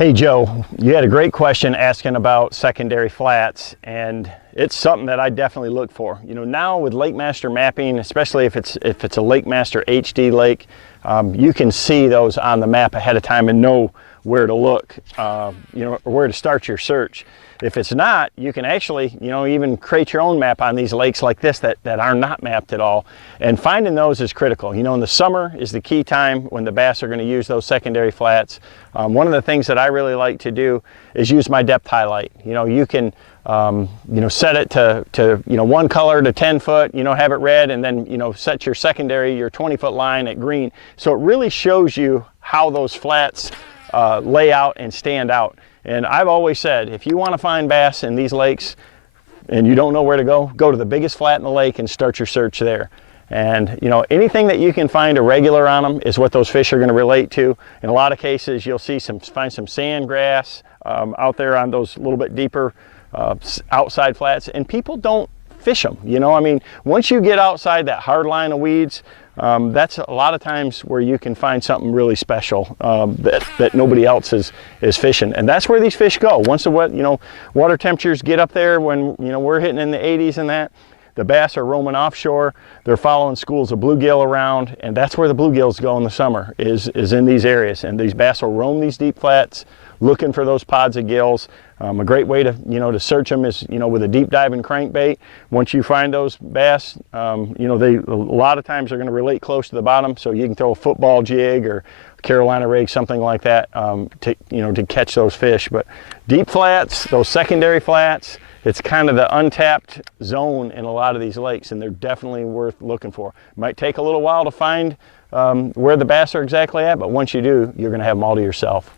Hey Joe, you had a great question asking about secondary flats, and it's something that I definitely look for. You know, now with Lake Master mapping, especially if it's a Lake Master HD lake, you can see those on the map ahead of time and know where to look, you know, or where to start your search. If it's not, you can actually, you know, even create your own map on these lakes like this that are not mapped at all. And finding those is critical. You know, in the summer is the key time when the bass are going to use those secondary flats. One of the things that I really like to do is use my depth highlight. You know, you can, you know, set it to you know, one color to 10 foot, you know, have it red, and then, you know, set your secondary, your 20-foot line at green. So it really shows you how those flats lay out and stand out. And I've always said, if you want to find bass in these lakes and you don't know where to go to the biggest flat in the lake and start your search there. And, you know, anything that you can find irregular on them is what those fish are going to relate to. In a lot of cases, you'll find some sand grass out there on those little bit deeper outside flats, and people don't fish them. You know, I mean, once you get outside that hard line of weeds, that's a lot of times where you can find something really special that nobody else is fishing, and that's where these fish go. Once the water temperatures get up there, when you know we're hitting in the 80s and that, the bass are roaming offshore. They're following schools of bluegill around, and that's where the bluegills go in the summer, is in these areas. And these bass will roam these deep flats looking for those pods of gills. A great way to, you know, to search them is, you know, with a deep diving crankbait. Once you find those bass, you know, a lot of times they're going to relate close to the bottom, so you can throw a football jig or Carolina rig, something like that, to catch those fish. But deep flats, those secondary flats, it's kind of the untapped zone in a lot of these lakes, and they're definitely worth looking for. It might take a little while to find where the bass are exactly at, but once you do, you're going to have them all to yourself.